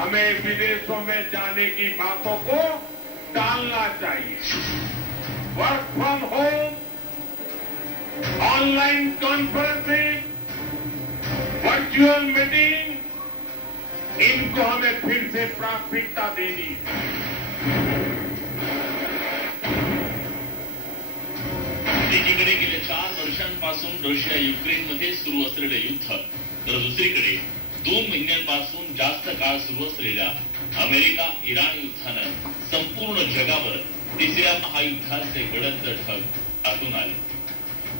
हमें विदेशों में जाने की बातों को टालना चाहिए। Work from home, online conferencing, virtual meeting, इनको हमें फिर से प्राथमिकता देनी है। एकीकडे गेल्या 4 वर्षांपासून रशिया युक्रेनमध्ये सुरू असलेले युद्ध, तर दुसरीकडे 2 महिन्यांपासून जास्त काळ सुरू असलेल्या अमेरिका इराण युद्धानं संपूर्ण जगावर तिसऱ्या महायुद्धाचे गडद ढग टाकून आले।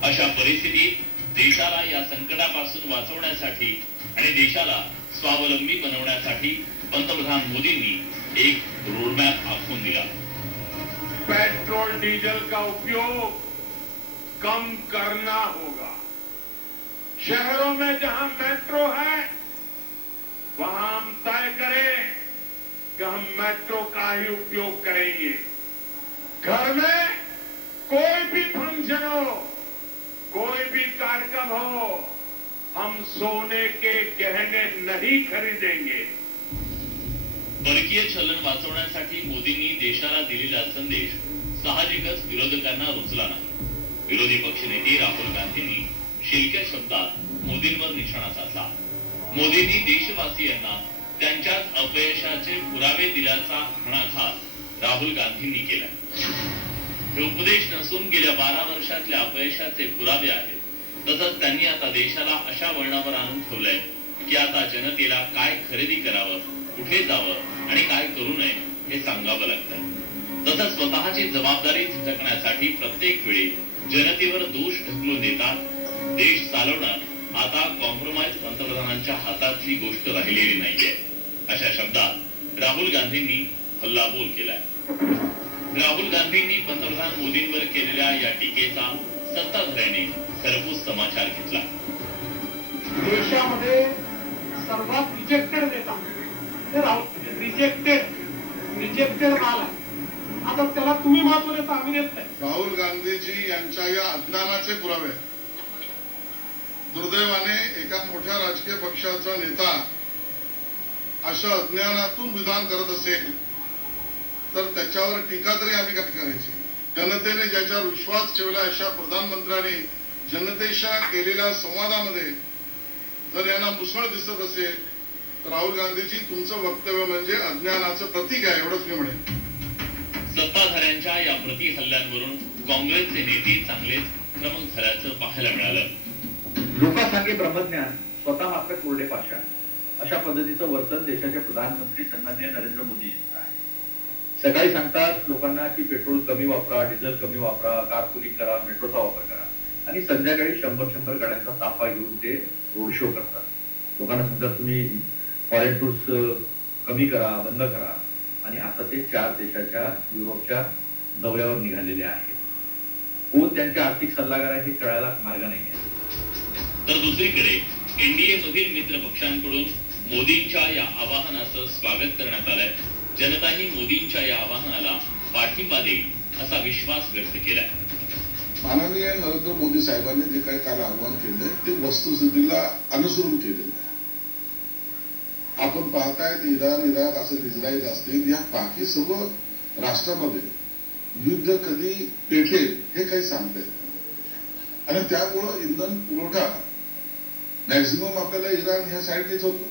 अशा परिस्थितीत देशाला या संकटापासून वाचवण्यासाठी आणि देशाला स्वावलंबी बनवण्यासाठी पंतप्रधान मोदींनी एक रोडमॅप आखून दिला। पेट्रोल डीजल का उपयोग कम करना होगा। शहरों में जहां मेट्रो है वहां हम तय करें कि हम मेट्रो का ही उपयोग करेंगे। घर में कोई भी फंक्शन हो, कोई भी कार्यक्रम हो, हम सोने के गहने नहीं खरीदेंगे। परकीय चलन वाचवण्यासाठी मोदींनी देशाला दिलेला संदेश साहजिकच विरोधकांना रुचला नाही। विरोधी पक्षनेते राहुल गांधींनी शिलक्या शब्दात मोदींवर निशाणा साधला। मोदींनी देशवासियांना त्यांच्याच अपयशाचे पुरावे दिल्याचा घणाघात राहुल गांधींनी केला। हे उपदेश नसून गेल्या 12 वर्षातल्या अपयशाचे पुरावे आहेत। तसंच त्यांनी आता देशाला अशा वळणावर आणून ठेवलंय की आता जनतेला काय खरेदी करावं, कुठे जावं आणि काय करू नये हे सांगावं लागतं। तसंच स्वतःची जबाबदारी झटकण्यासाठी प्रत्येक वेळी जनतेवर दोष ढकलून देतात। देश चालवणं आता कॉम्प्रोमाइज पंतप्रधानांच्या हातातली गोष्ट राहिलेली नाहीये, अशा शब्दात राहुल गांधींनी हल्लाबोल केलाय। राहुल गांधींनी पंतप्रधान मोदींवर केलेल्या या टीकेचा सत्ताधाऱ्यांनी खरपूस समाचार घेतला। देशामध्ये सर्वात रिजेक्टेड नेता ते राहुल, रिजेक्टेड माल आहे। आता त्याला तुम्ही महत्व देता, आम्ही देत नाही। राहुल गांधीजी यांच्या या अज्ञानाचे पुरावे। दुर्दैवाने एका मोठ्या राजकीय पक्षाचा नेता अशा अज्ञानातून विधान करत असेल तर त्याच्यावर टीका तरी आम्ही काय करायची। जनतेने ज्याच्यावर विश्वास ठेवला अशा प्रधानमंत्र्यांनी जनतेच्या केलेल्या संवादामध्ये जर यांना मुसळ दिसत असेल तर राहुल गांधीजी तुमचं वक्तव्य म्हणजे अज्ञानाचं प्रतीक आहे, एवढंच मी म्हणेन। सत्ताधाऱ्यांच्या या प्रति हल्ल्यांवरून काँग्रेसचे नेते चांगलेच क्रमक झाल्याचं पाहायला मिळालं। लोकांसारखे ब्रह्मज्ञान, स्वतः मात्र कोरडे पाषाण, अशा पद्धतीचं वर्तन देशाचे प्रधानमंत्री सन्माननीय नरेंद्र मोदी यांचं आहे। सकाळी सांगतात लोकांना की पेट्रोल कमी वापरा, डिझेल कमी वापरा, कारपुलिंग करा, मेट्रोचा वापर करा, आणि संध्याकाळी 100 गाड्यांचा ताफा घेऊन ते रोड शो करतात। लोकांना सांगतात तुम्ही फॉरेन टूर्स कमी करा, बंद करा, आणि आता ते 4 देशाच्या युरोपच्या दौऱ्यावर निघालेले आहेत। कोण त्यांचे आर्थिक सल्लागार आहे हे कळायला मार्ग नाहीये। तर दुसरीकडे एनडीए मधील मित्र पक्षांकडून मोदींच्या या आवाहनाचं स्वागत करण्यात आलंय। जनताही मोदींच्या या आवाहनाला पाठिंबा देईल असा विश्वास व्यक्त केलाय। माननीय नरेंद्र मोदी साहेबांनी जे काही काल आवाहन केलंय ते वस्तुस्थितीला अनुसरून केलेलं आहे। आपण पाहतायत इराण, इराक असेल, इस्रायल असतील, या बाकी सर्व राष्ट्रामध्ये युद्ध कधी पेटेल हे काही सांगता येत, आणि त्यामुळं इंधन पुरवठा मॅक्झिमम आपल्याला इराण ह्या साईडनेच होतो,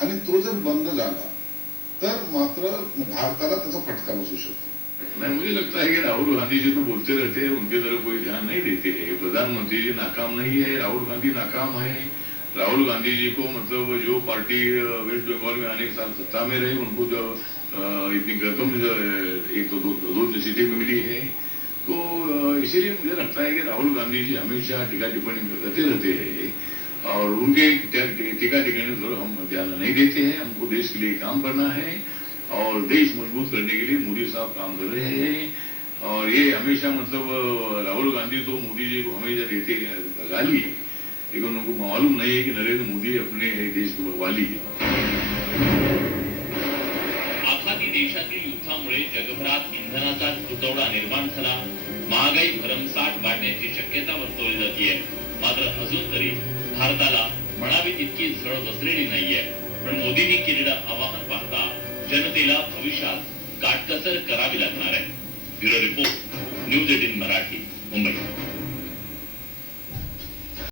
आणि तो जर बंद झाला तर मात्र भारताला त्याचा फटका बसू शकतो। मुझे लगता है कि राहुल गांधी जी तो बोलते रहते हैं, उनके तरफ कोई ध्यान नहीं देते हैं। प्रधानमंत्री जी नाकाम नहीं है, राहुल गांधी नाकाम है। राहुल गांधी जी को मतलब जो पार्टी वेस्ट बंगाल में आने के साथ सत्ता में रही, उनको जो इतनी रकम एक तो दो सीटें मिली है, तो इसीलिए मुझे लगता है कि राहुल गांधी जी हमेशा टीका टिप्पणी करते रहते हैं, और उनके टीका टिप्पणी पर हम ध्यान नहीं देते हैं। हमको देश के लिए काम करना है और देश मजबूत करने के लिए मोदी साहब काम कर रहे हैं, और ये हमेशा मतलब राहुल गांधी तो मोदी जी को हमेशा देते गाली, लेकिन उनको मालूम नहीं है कि नरेंद्र मोदी अपने देश को वाली है। आखाती देशातील युद्धामुळे जगभरात इंधनाचा तुटवडा निर्माण झाला, महागाई भरमसाठ वाढण्याची शक्यता वर्तवली जाते। मात्र अजून तरी भारताला म्हणावी तितकी झळ बसलेली नाहीये. पण मोदींनी केलेलं आवाहन पाहता जनतेला भविष्यात काटकसर करावी लागणार आहे. Bureau report, news 18 Marathi, Mumbai.